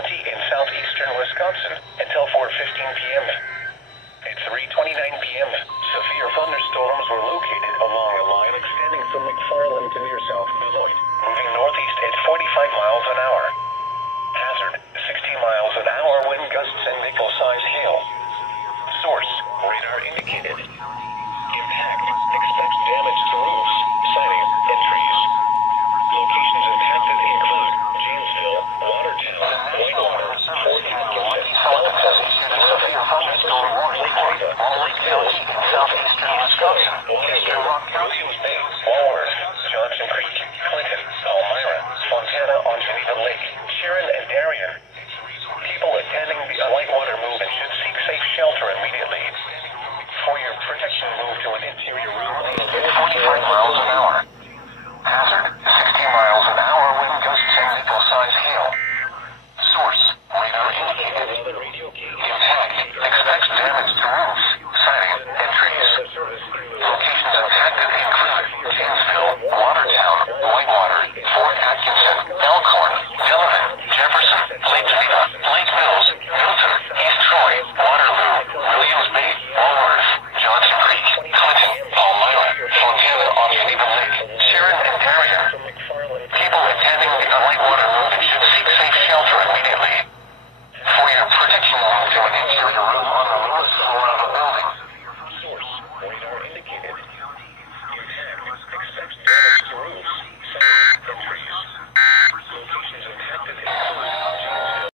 County in southeastern Wisconsin until 4:15 p.m. At 3:29 p.m., severe thunderstorms were located along a line extending from McFarland to near South Beloit, moving northeast at 45 miles an hour. Hazard, 60 miles an hour wind gusts and nickel-size hail. Source, radar indicated. Impact, expect damage to roofs, siding, and trees. Locations impacted include Janesville, Watertown, Whitewater, Fort Atkinson, Elko, Lake Ada, Lake Hills, Southeastern Wisconsin, Waterloo, Williams Bay, Walworth, Johnson Creek, Clinton, Elmira, Fontana on Geneva Lake, Sharon and Darien. People attending the Whitewater movement should seek safe shelter immediately. For your protection, move to an interior room at 45 miles an hour.